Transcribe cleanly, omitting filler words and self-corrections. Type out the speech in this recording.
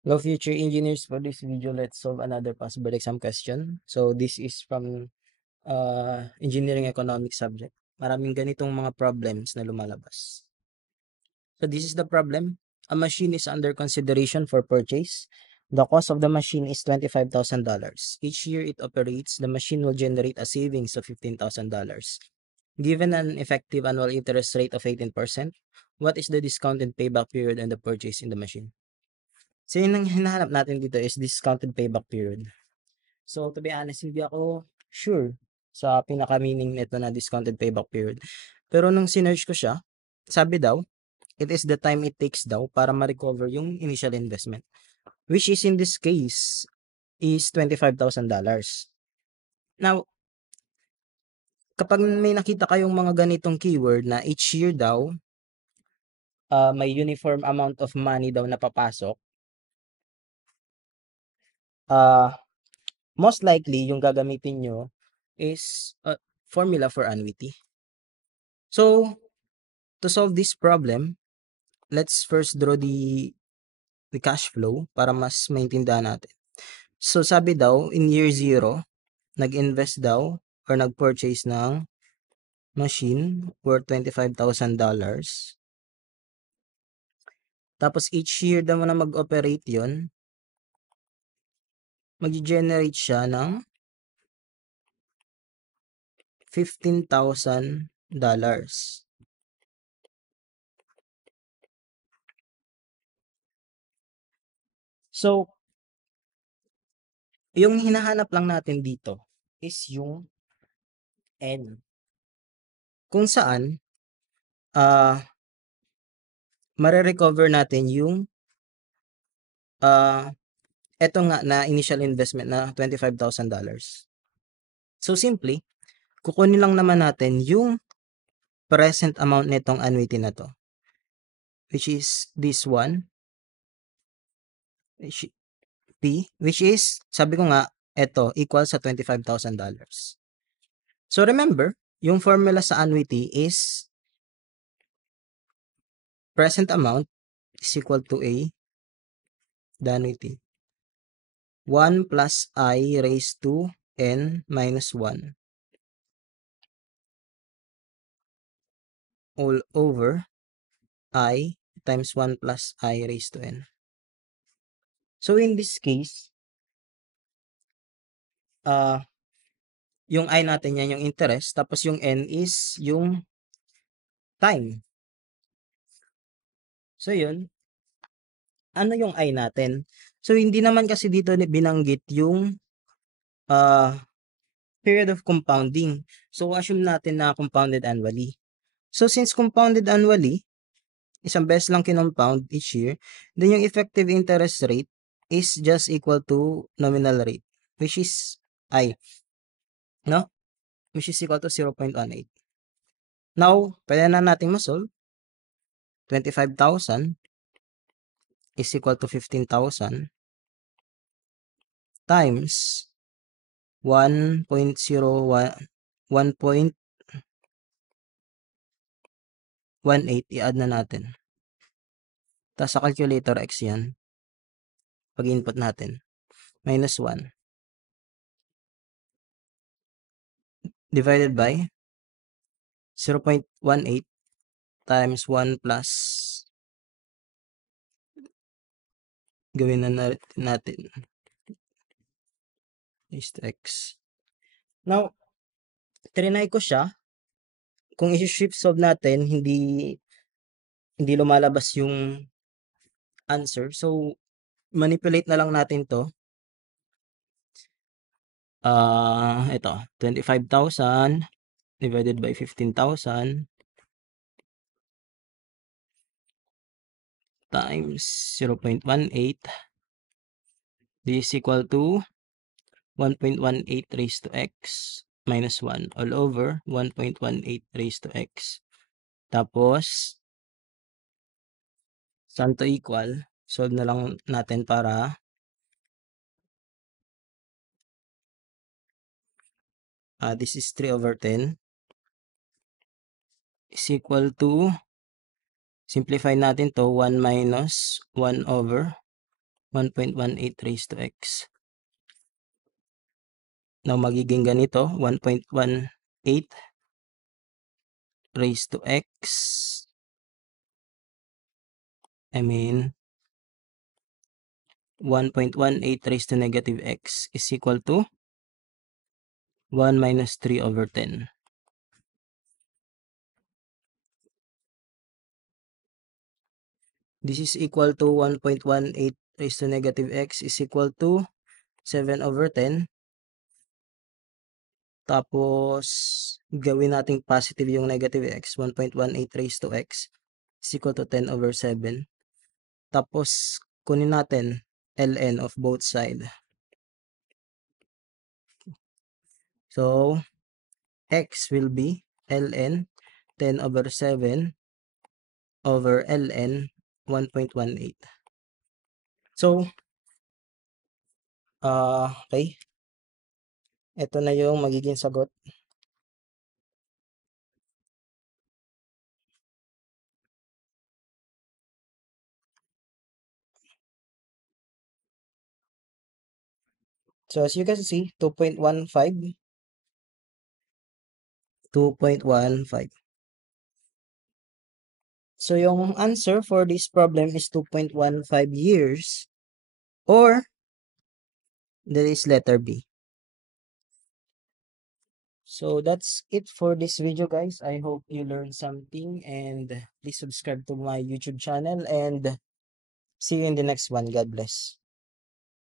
Hello, future engineers. For this video, let's solve another possible exam question. So, this is from engineering economics subject. Maraming ganitong mga problems na lumalabas. So, this is the problem. A machine is under consideration for purchase. The cost of the machine is $25,000. Each year it operates, the machine will generate a savings of $15,000. Given an effective annual interest rate of 18%, what is the discounted payback period on the purchase in the machine? So, yun ang hinahanap natin dito is discounted payback period. So, to be honest, hindi ako sure sa pinaka-meaning nito na discounted payback period. Pero nung sinearch ko siya, sabi daw, it is the time it takes daw para ma-recover yung initial investment. Which is in this case, is $25,000. Now, kapag may nakita kayong mga ganitong keyword na each year daw, may uniform amount of money daw na papasok, most likely, yung gagamitin nyo is formula for annuity. So, to solve this problem, let's first draw the cash flow para mas maintindihan natin. So, sabi daw, in year 0, nag-invest daw or nag-purchase ng machine worth $25,000. Tapos, each year daw na mag-operate yon, mag-generate siya ng $15,000. So, yung hinahanap lang natin dito is yung N. Kung saan, mare-recover natin yung eto nga na initial investment na $25,000. So, simply, kukunin lang naman natin yung present amount nitong annuity na to, which is this one, P, which is, sabi ko nga, eto, equal sa $25,000. So, remember, yung formula sa annuity is present amount is equal to A, the annuity. 1 plus I raised to N minus 1 all over I times 1 plus I raised to N. So, in this case, yung I natin yan yung interest, tapos yung N is yung time. So, yun. Ano yung I natin? So, hindi naman kasi dito binanggit yung period of compounding. So, assume natin na compounded annually. So, since compounded annually, isang beses lang kinompound each year, then yung effective interest rate is just equal to nominal rate, which is I. No? Which is equal to 0.18. Now, pwede na natin masolve. 25,000 is equal to 15,000 times 1.18, i-add na natin. Tapos sa calculator x yan, pag-input natin, minus 1 divided by 0.18 times 1 plus, gawin na natin, is to x. Now, trinay ko siya. Kung i-shift solve natin, hindi lumalabas yung answer. So, manipulate na lang natin to. Ito, 25,000 divided by 15,000 times 0.18. This is equal to 1.18 raised to x minus 1 all over 1.18 raised to x. Tapos, saan to equal? Solve na lang natin para this is 3 over 10 is equal to, simplify natin to, 1 minus 1 over 1.18 raised to x. Now, magiging ganito, 1.18 raised to x. 1.18 raised to negative x is equal to 1 minus 3 over 10. This is equal to 1.18 raised to negative x is equal to 7 over 10. Tapos, gawin nating positive yung negative x. 1.18 raised to x is equal to 10 over 7. Tapos, kunin natin ln of both side. So, x will be ln 10 over 7 over ln 1.18. So, okay. Ito na yung magiging sagot. So, as you can see, 2.15. 2.15. So, yung answer for this problem is 2.15 years, or that is letter B. So, that's it for this video, guys. I hope you learned something, and please subscribe to my YouTube channel, and see you in the next one. God bless.